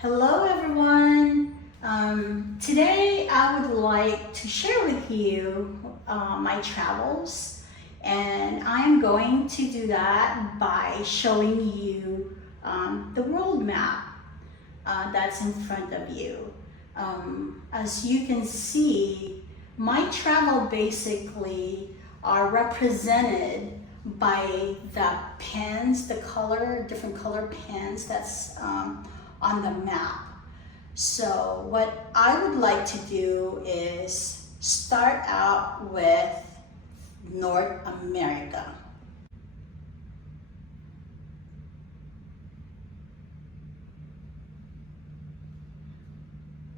Hello everyone! Today I would like to share with you my travels, and I'm going to do that by showing you the world map that's in front of you. As you can see, my travel basically are represented by the pins, different color pins that's on the map. So what I would like to do is start out with North America.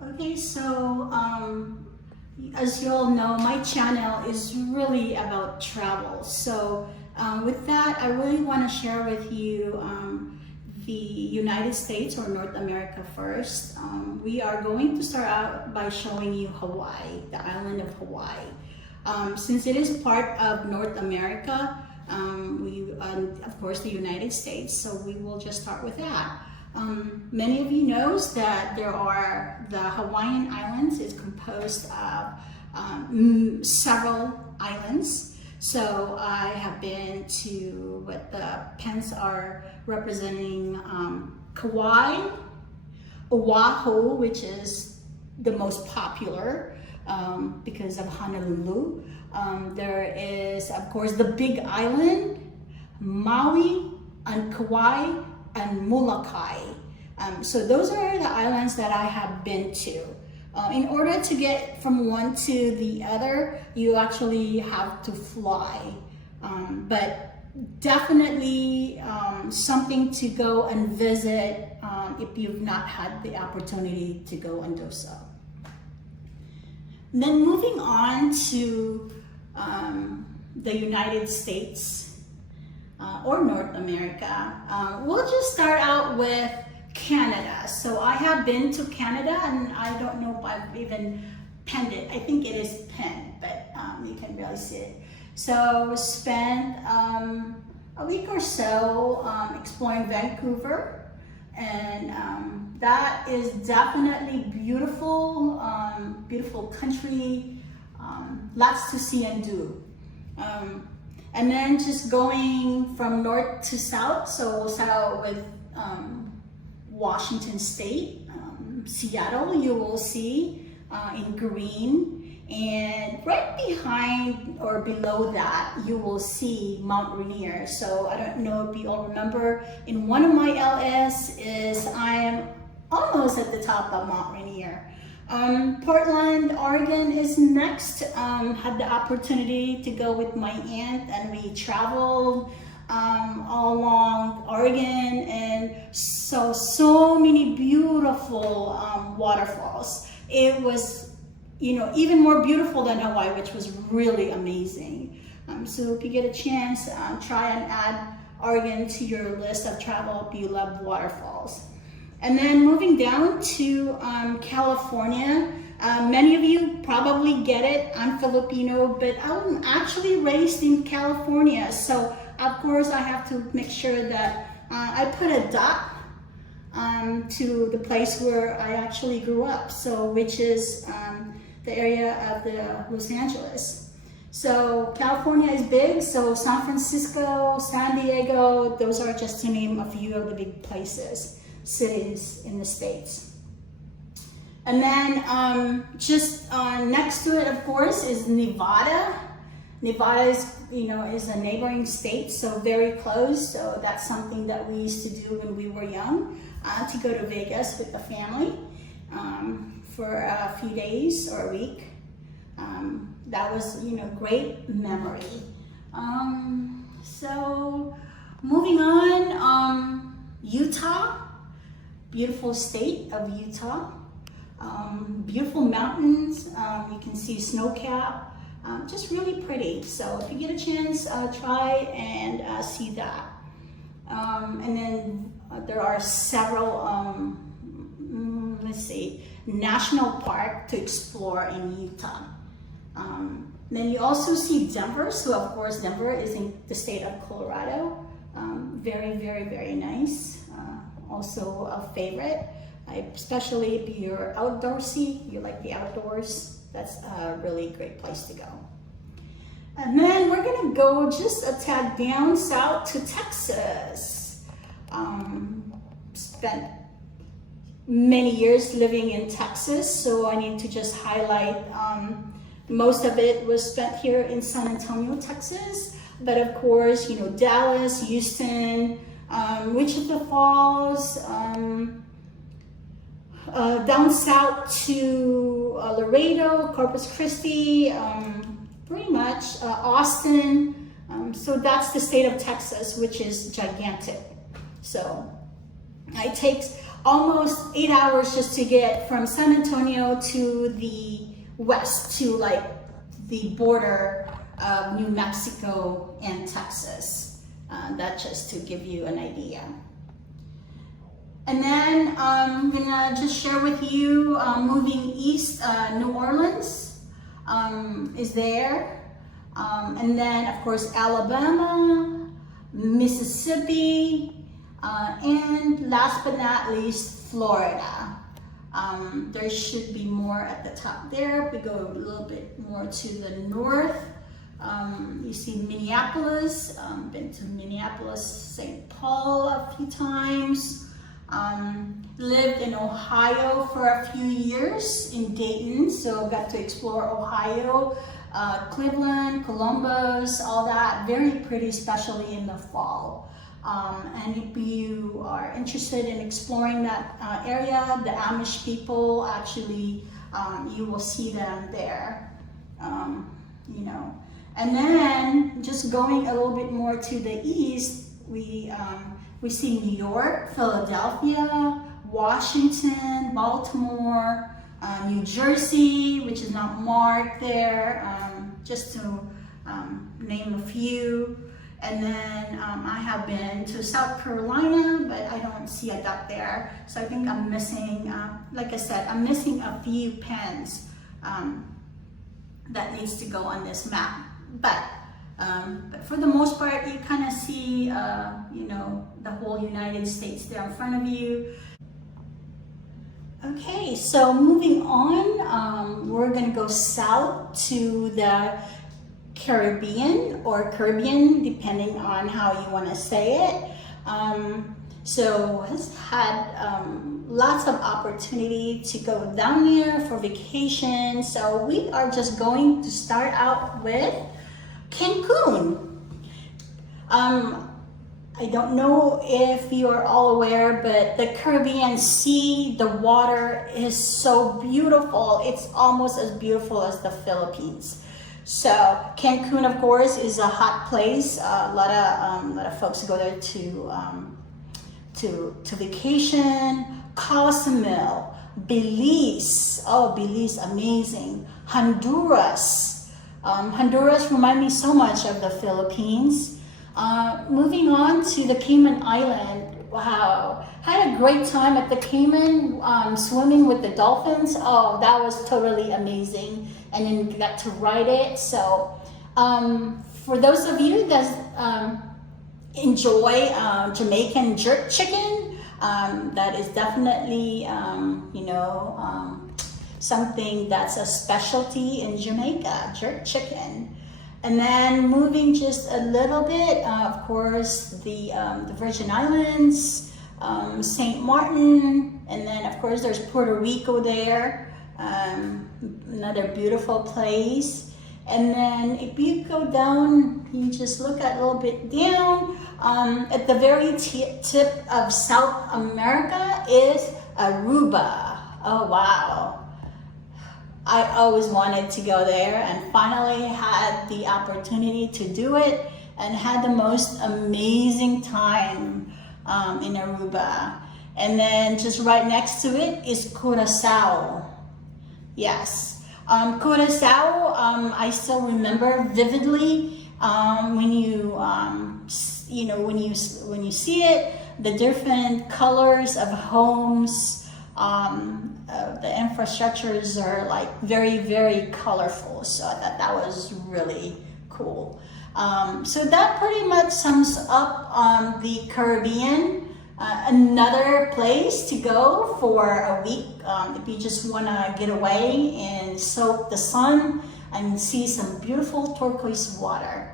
Okay, so as you all know, my channel is really about travel. So with that, I really want to share with you the United States or North America first. We are going to start out by showing you Hawaii, the island of Hawaii. Since it is part of North America, of course the United States, so we will just start with that. Many of you knows that the Hawaiian Islands is composed of several islands. So I have been to what the pens are representing: Kauai, Oahu, which is the most popular because of Honolulu. There is, of course, the Big Island, Maui, and Kauai, and Molokai. So those are the islands that I have been to. In order to get from one to the other, you actually have to fly. But definitely something to go and visit if you've not had the opportunity to go and do so. Then moving on to the United States or North America, we'll just start out with Canada. So I have been to Canada, and I don't know if I've even penned it. I think it is pinned, but you can barely see it. So spent a week or so exploring Vancouver, and that is definitely beautiful, beautiful country, lots to see and do. And then just going from north to south, so we'll start out with Washington State, Seattle, you will see in green, and right behind or below that you will see Mount Rainier. So I don't know if you all remember, in one of my LS is I am almost at the top of Mount Rainier. Portland, Oregon is next. Had the opportunity to go with my aunt, and we traveled all along Oregon, and so many beautiful waterfalls. It was, even more beautiful than Hawaii, which was really amazing. So if you get a chance, try and add Oregon to your list of travel if you love waterfalls. And then moving down to California. Many of you probably get it. I'm Filipino, but I'm actually raised in California. So of course I have to make sure that I put a dot to the place where I actually grew up, so which is the area of the Los Angeles. So California is big, so San Francisco, San Diego, those are just to name a few of the big places, cities in the States. And then just next to it, of course, is Nevada. Nevada is a neighboring state, so very close. So that's something that we used to do when we were young, to go to Vegas with the family for a few days or a week. That was, great memory. So moving on, Utah, beautiful state of Utah. Beautiful mountains, you can see snow cap, just really pretty. So if you get a chance, try and see that. And then there are several, national park to explore in Utah. Then you also see Denver. So of course, Denver is in the state of Colorado. Very, very, very nice. Also a favorite. Especially if you're outdoorsy, you like the outdoors, that's a really great place to go. And then we're gonna go just a tad down south to Texas. Spent many years living in Texas, so I need to just highlight, most of it was spent here in San Antonio, Texas, but of course, you know, Dallas, Houston, Wichita Falls, down south to Laredo, Corpus Christi, pretty much Austin. So that's the state of Texas, which is gigantic. So it takes almost 8 hours just to get from San Antonio to the west, to like the border of New Mexico and Texas. That's just to give you an idea. And then I'm gonna just share with you, moving east, New Orleans is there. And then of course, Alabama, Mississippi, and last but not least, Florida. There should be more at the top there. We go a little bit more to the north. You see Minneapolis, been to Minneapolis, St. Paul a few times. Lived in Ohio for a few years in Dayton, so got to explore Ohio, Cleveland, Columbus, all that. Very pretty, especially in the fall. And if you are interested in exploring that area, the Amish people actually, you will see them there, you know. And then just going a little bit more to the east, we see New York, Philadelphia, Washington, Baltimore, New Jersey, which is not marked there, just to name a few. And then I have been to South Carolina, but I don't see a dot there. So I think I'm missing, like I said, I'm missing a few pens that needs to go on this map. But for the most part, you kind of see, you know, the whole United States there in front of you. Okay, so moving on, we're gonna go south to the Caribbean, or Caribbean, depending on how you want to say it. So has had lots of opportunity to go down there for vacation. So we are just going to start out with Cancun. I don't know if you are all aware, but the Caribbean Sea, the water is so beautiful. It's almost as beautiful as the Philippines. So Cancun, of course, is a hot place. A lot of folks go there to vacation. Cozumel, Belize. Oh, Belize, amazing. Honduras. Honduras remind me so much of the Philippines. Moving on to the Cayman Island. Wow, had a great time at the Cayman, swimming with the dolphins. Oh, that was totally amazing. And then got to ride it. So for those of you that enjoy Jamaican jerk chicken, that is definitely you know, something that's a specialty in Jamaica, jerk chicken. And then moving just a little bit, of course, the Virgin Islands, St. Martin, and then of course there's Puerto Rico there. Another beautiful place. And then if you go down, you just look at a little bit down, at the very tip of South America is Aruba. Oh wow, I always wanted to go there and finally had the opportunity to do it and had the most amazing time in Aruba. And then just right next to it is Curacao. Yes, Curacao, I still remember vividly when you, you know, when you see it, the different colors of homes, the infrastructures are like very, very colorful. So I thought that was really cool. So that pretty much sums up the Caribbean. another place to go for a week if you just want to get away and soak the sun and see some beautiful turquoise water.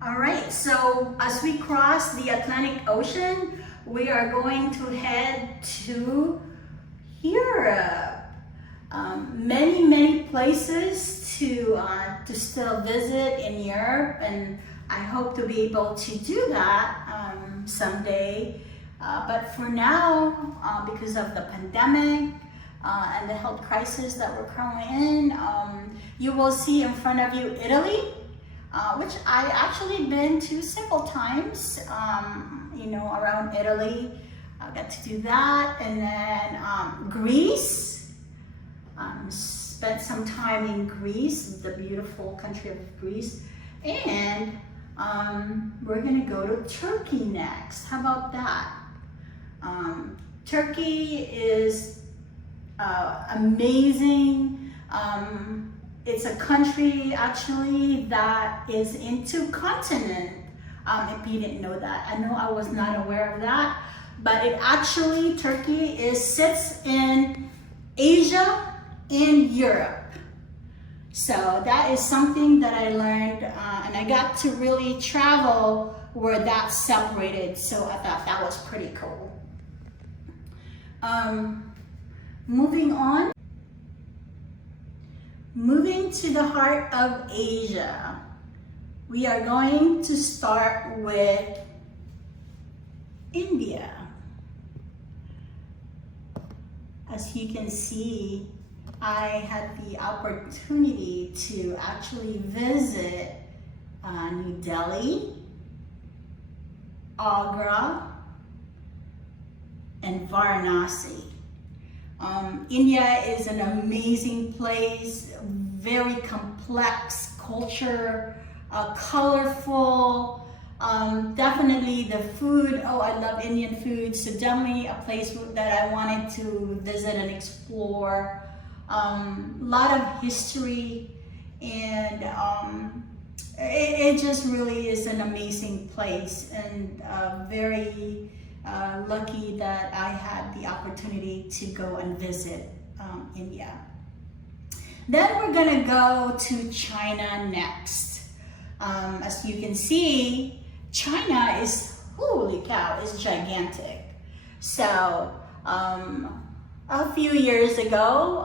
All right, so as we cross the Atlantic Ocean, we are going to head to Europe. Many places to still visit in Europe, and I hope to be able to do that someday. But for now, because of the pandemic and the health crisis that we're currently in, you will see in front of you Italy, which I actually been to several times, around Italy. I got to do that. And then Greece. Spent some time in Greece, the beautiful country of Greece. And we're gonna go to Turkey next. How about that? Turkey is amazing. It's a country actually that is in two continents. If you didn't know that, I know I was not aware of that, but Turkey sits in Asia and Europe. So that is something that I learned, and I got to really travel where that's separated. So I thought that was pretty cool. Moving on. Moving to the heart of Asia, we are going to start with India. As you can see, I had the opportunity to actually visit New Delhi, Agra, and Varanasi. India is an amazing place, very complex culture, colorful, definitely the food. Oh, I love Indian food, so definitely a place that I wanted to visit and explore. Lot of history, and it just really is an amazing place, and very lucky that I had the opportunity to go and visit India. Then we're gonna go to China next. As you can see, China is, holy cow, is gigantic. So a few years ago,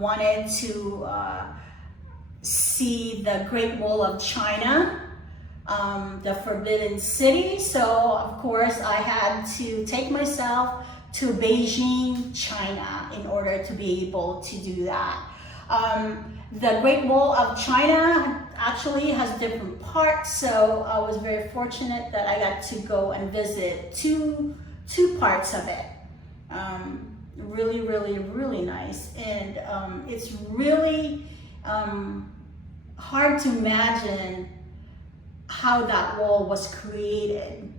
wanted to see the Great Wall of China, the Forbidden City. So of course I had to take myself to Beijing, China, in order to be able to do that. The Great Wall of China actually has different parts, so I was very fortunate that I got to go and visit two parts of it. Really nice, and it's really hard to imagine how that wall was created,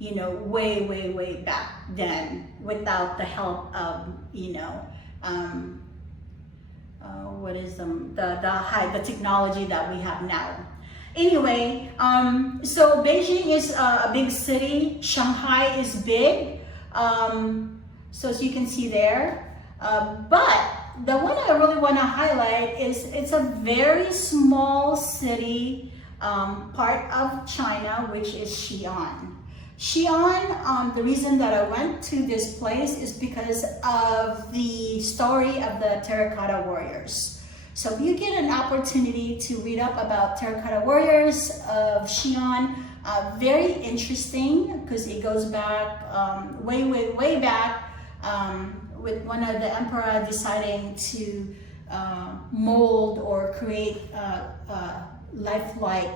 way back then, without the help of the technology that we have now. Anyway, so Beijing is a big city. Shanghai is big. So as you can see there, but the one I really want to highlight is it's a very small city, part of China, which is Xi'an. Xi'an, the reason that I went to this place is because of the story of the Terracotta Warriors. So if you get an opportunity to read up about Terracotta Warriors of Xi'an, very interesting, because it goes back way back, with one of the emperor deciding to mold or create lifelike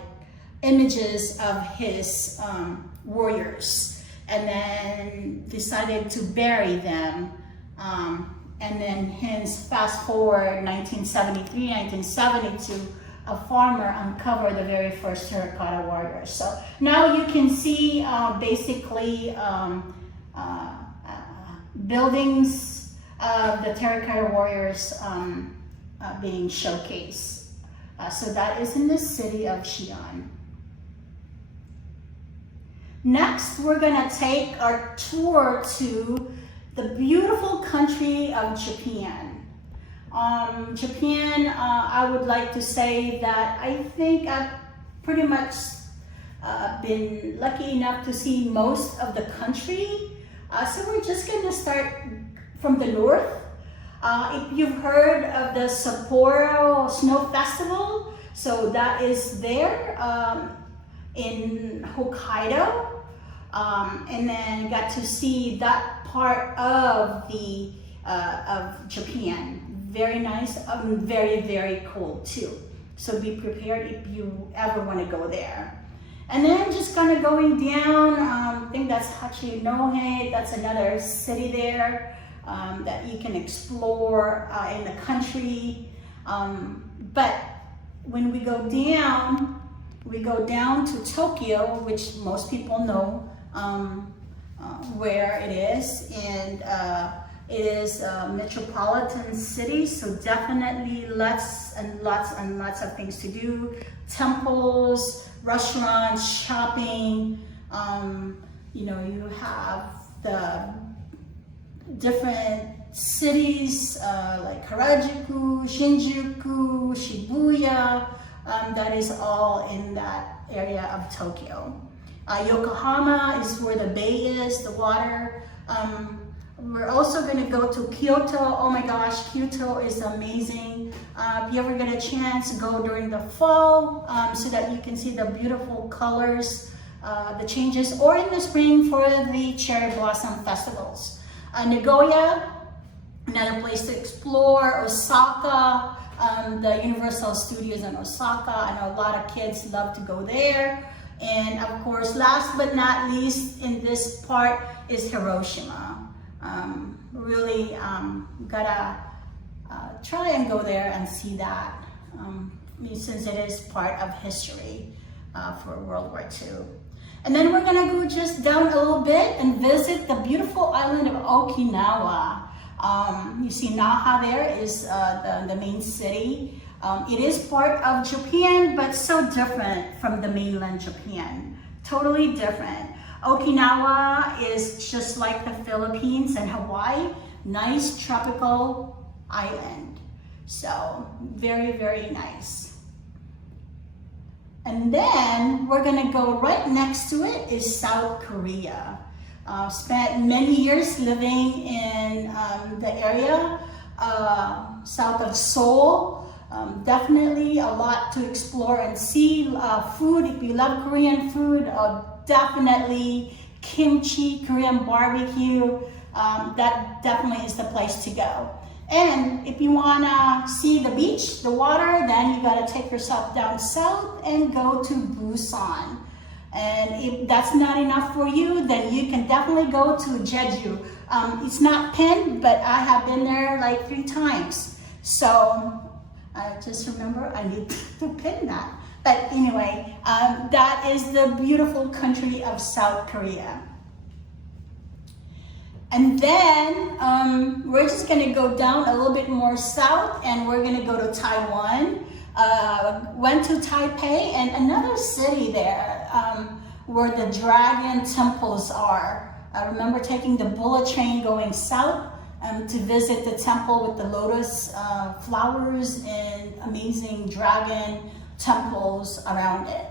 images of his warriors, and then decided to bury them, and then hence fast forward 1973, 1972, a farmer uncovered the very first terracotta warriors. So now you can see basically buildings of the terracotta warriors being showcased. So that is in the city of Xi'an. Next, we're gonna take our tour to the beautiful country of Japan. Japan, I would like to say that I think I've pretty much been lucky enough to see most of the country. So we're just gonna start from the north. If you've heard of the Sapporo Snow Festival, so that is there in Hokkaido. And then got to see that part of the of Japan. Very nice, very, very cold too. So be prepared if you ever want to go there. And then just kind of going down, I think that's Hachinohe, that's another city there that you can explore in the country. But when we go down to Tokyo, which most people know where it is, and it is a metropolitan city, so definitely lots and lots and lots of things to do. Temples, restaurants, shopping, you know, you have the different cities like Harajuku, Shinjuku, Shibuya, that is all in that area of Tokyo. Yokohama is where the bay is, the water. We're also going to go to Kyoto. Oh my gosh, Kyoto is amazing. If you ever get a chance, go during the fall so that you can see the beautiful colors, the changes, or in the spring for the cherry blossom festivals. Nagoya, another place to explore. Osaka, the Universal Studios in Osaka. I know a lot of kids love to go there. And of course, last but not least in this part is Hiroshima. Really gotta try and go there and see that since it is part of history for World War II. And then we're gonna go just down a little bit and visit the beautiful island of Okinawa. You see Naha there is the main city. It is part of Japan, but so different from the mainland Japan. Totally different. Okinawa is just like the Philippines and Hawaii, nice tropical island. So very, very nice. And then we're gonna go right next to it is South Korea. Spent many years living in the area south of Seoul. Definitely a lot to explore and see. Food, if you love Korean food, definitely kimchi, Korean barbecue, that definitely is the place to go. And if you wanna see the beach, the water, then you gotta take yourself down south and go to Busan. And if that's not enough for you, then you can definitely go to Jeju. It's not pinned, but I have been there like 3 times. So just remember, I need to pin that. But anyway, that is the beautiful country of South Korea. And then we're just gonna go down a little bit more south and we're gonna go to Taiwan. Went to Taipei and another city there where the dragon temples are. I remember taking the bullet train going south to visit the temple with the lotus flowers and amazing dragon temples around it.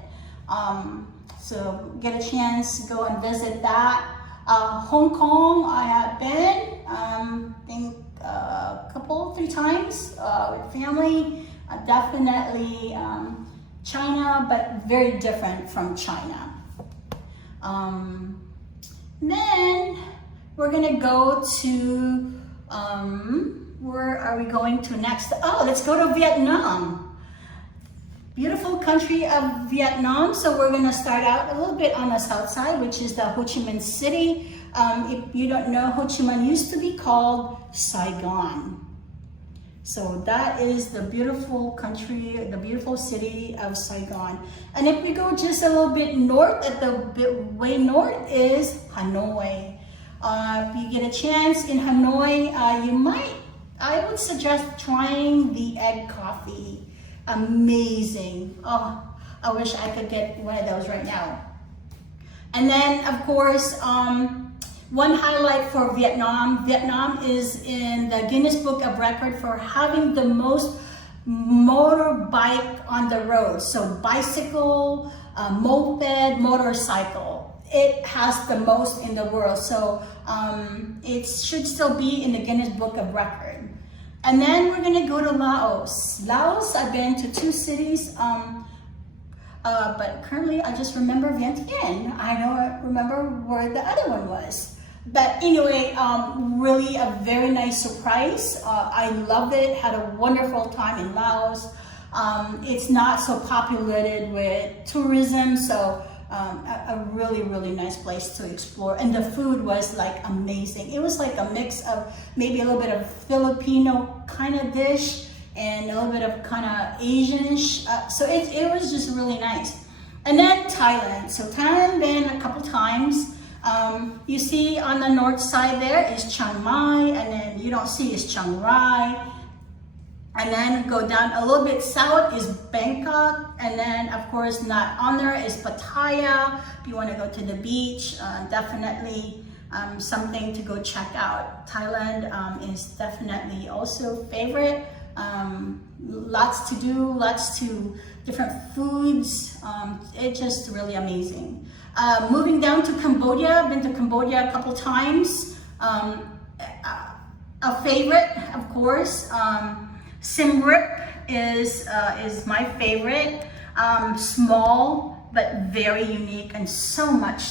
So get a chance to go and visit that. Hong Kong, I have been, I think a couple, 3 times with family. Definitely China, but very different from China. Then we're gonna go to, where are we going to next? Oh, let's go to Vietnam. Beautiful country of Vietnam. So we're gonna start out a little bit on the south side, which is the Ho Chi Minh City. If you don't know, Ho Chi Minh used to be called Saigon. So that is the beautiful country, the beautiful city of Saigon. And if we go just a little bit north, at the way north is Hanoi. If you get a chance in Hanoi, I would suggest trying the egg coffee. Amazing. Oh, I wish I could get one of those right now. And then, of course, one highlight for Vietnam. Vietnam is in the Guinness Book of Record for having the most motorbike on the road. So bicycle, moped, motorcycle. It has the most in the world. So it should still be in the Guinness Book of Record. And then we're gonna go to Laos. Laos, I've been to 2 cities. But currently I just remember Vientiane. I don't remember where the other one was. But anyway, really a very nice surprise. I loved it, had a wonderful time in Laos. It's not so populated with tourism, so a really, really nice place to explore. And the food was like amazing. It was like a mix of maybe a little bit of Filipino kind of dish and a little bit of kind of Asian-ish. So it was just really nice. And then Thailand. So Thailand been a couple times. You see on the north side there is Chiang Mai, and then you don't see is Chiang Rai. And then go down a little bit south is Bangkok, and then of course not on there is Pattaya. If you want to go to the beach, definitely something to go check out. Thailand is definitely also favorite. Lots to do, lots to different foods. It's just really amazing. Moving down to Cambodia, I've been to Cambodia a couple times. A favorite, of course, Siem Reap is my favorite. Small but very unique, and so much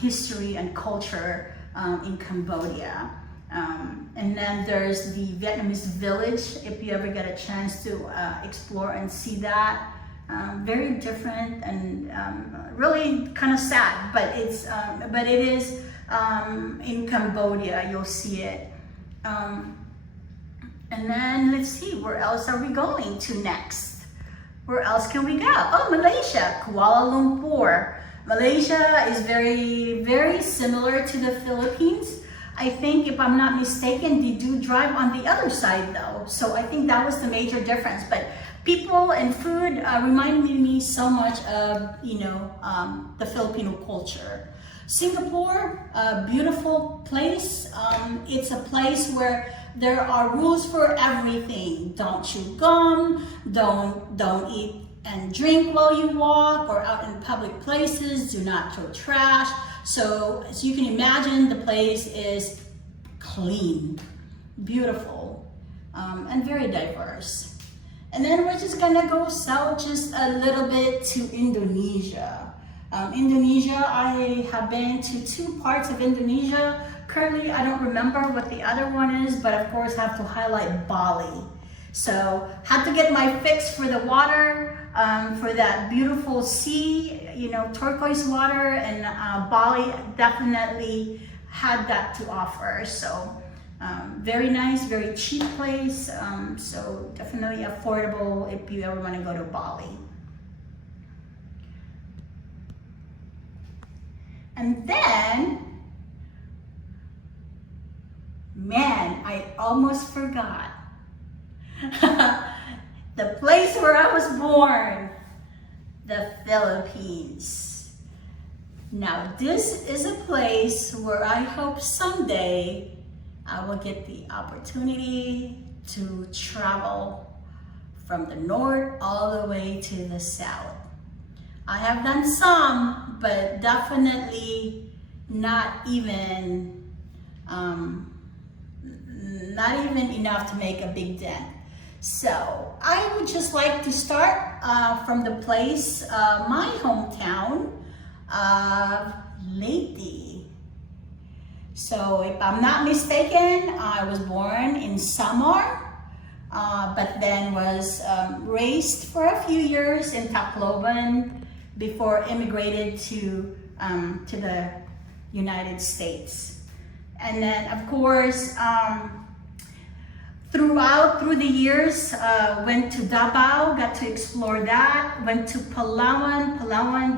history and culture in Cambodia. And then there's the Vietnamese village, if you ever get a chance to explore and see that. Very different and really kind of sad, but it is in Cambodia, you'll see it. And then let's see, where else are we going to next? Where else can we go? Oh, Malaysia, Kuala Lumpur. Malaysia is very, very similar to the Philippines. I think, if I'm not mistaken, they do drive on the other side though. So I think that was the major difference. But people and food reminded me so much of, the Filipino culture. Singapore, a beautiful place. It's a place where there are rules for everything. Don't chew gum, don't eat and drink while you walk or out in public places, do not throw trash. So as you can imagine, the place is clean, beautiful, and very diverse. And then we're just gonna go south just a little bit to Indonesia. Indonesia, I have been to 2 parts of Indonesia. Currently, I don't remember what the other one is, but of course have to highlight Bali. So had to get my fix for the water, for that beautiful sea, turquoise water, and Bali definitely had that to offer. So very nice, very cheap place. So definitely affordable if you ever want to go to Bali. And then, man, I almost forgot. The place where I was born, the Philippines. Now, this is a place where I hope someday I will get the opportunity to travel from the north all the way to the south. I have done some, but definitely not even enough to make a big dent. So I would just like to start from the place, my hometown of Leyte. So if I'm not mistaken, I was born in Samar, but then was raised for a few years in Tacloban before immigrated to the United States. And then of course, through the years, went to Davao, got to explore that, went to Palawan,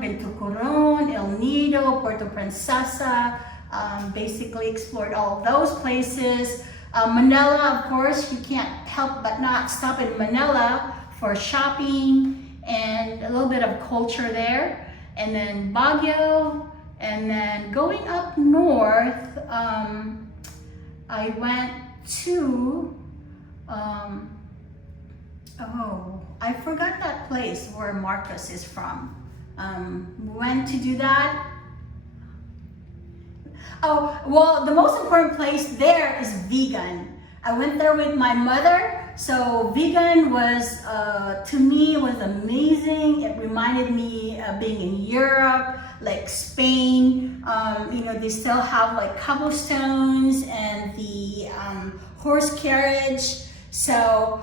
went to Coron, El Nido, Puerto Princesa, basically explored all those places. Manila, of course, you can't help but not stop in Manila for shopping and a little bit of culture there. and then Baguio, and then going up north, I went to, oh, I forgot that place where Marcus is from. Went to do that. Oh, well, the most important place there is vegan. I went there with my mother. So vegan was, to me, was amazing. It reminded me of being in Europe, like Spain. You know, they still have like cobblestones and the horse carriage. So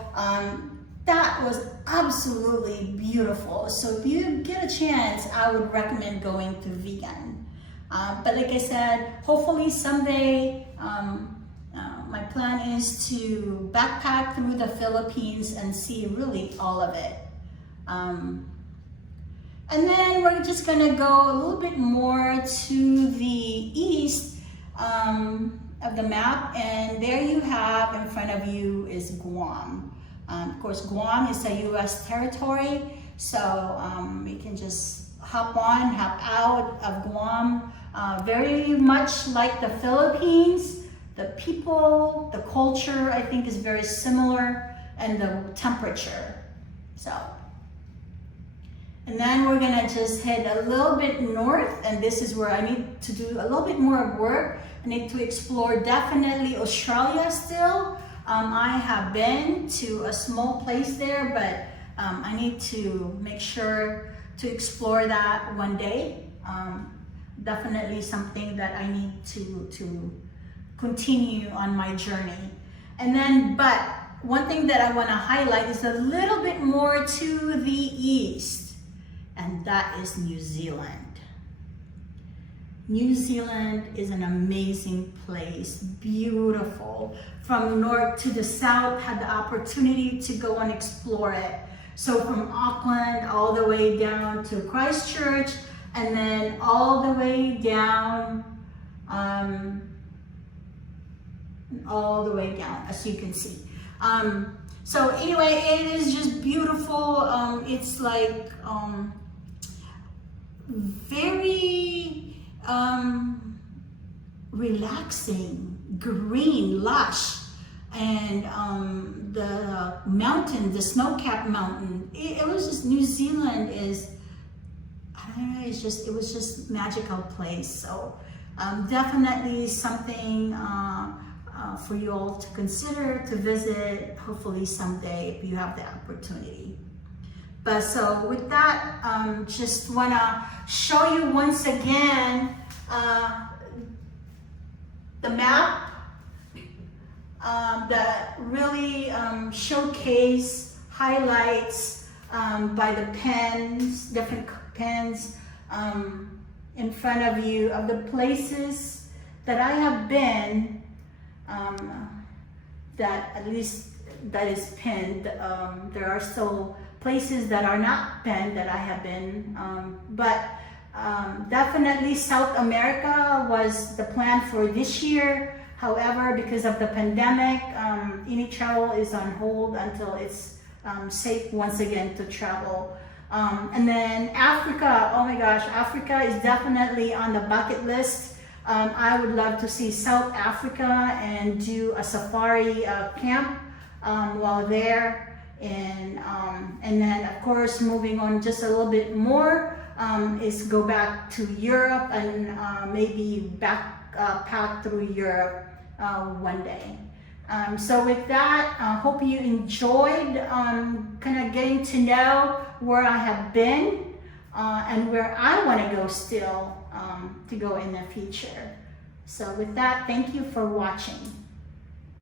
that was absolutely beautiful. So if you get a chance, I would recommend going to vegan. But like I said, hopefully someday, my plan is to backpack through the Philippines and see really all of it. And then we're just gonna go a little bit more to the east of the map, and there you have in front of you is Guam. Of course, Guam is a US territory, so we can just hop on, hop out of Guam. Very much like the Philippines. The people, the culture, I think is very similar, and the temperature. So, and then we're gonna just head a little bit north, and this is where I need to do a little bit more work. I need to explore definitely Australia still. I have been to a small place there, but I need to make sure to explore that one day. Definitely something that I need to continue on my journey. And then, but one thing that I want to highlight is a little bit more to the east, and that is New Zealand. New Zealand is an amazing place, beautiful. From north to the south, had the opportunity to go and explore it. So from Auckland all the way down to Christchurch, and then all the way down, as you can see. So anyway, it is just beautiful. It's like very relaxing, green, lush, and the mountain, the snow-capped mountain. It was just, New Zealand is, I don't know, it was just magical place. So definitely something for you all to consider to visit, hopefully someday if you have the opportunity. But so with that, just wanna show you once again the map that really showcase highlights by the pens, different pens in front of you of the places that I have been, that at least that is pinned. There are still places that are not pinned that I have been, but definitely South America was the plan for this year. However, because of the pandemic, any travel is on hold until it's safe once again to travel. And then Africa, oh my gosh, Africa is definitely on the bucket list. I would love to see South Africa and do a safari camp while there. And then of course, moving on just a little bit more, is go back to Europe and maybe backpack through Europe one day. So with that, I hope you enjoyed kind of getting to know where I have been and where I want to go still to go in the future. So with that, thank you for watching.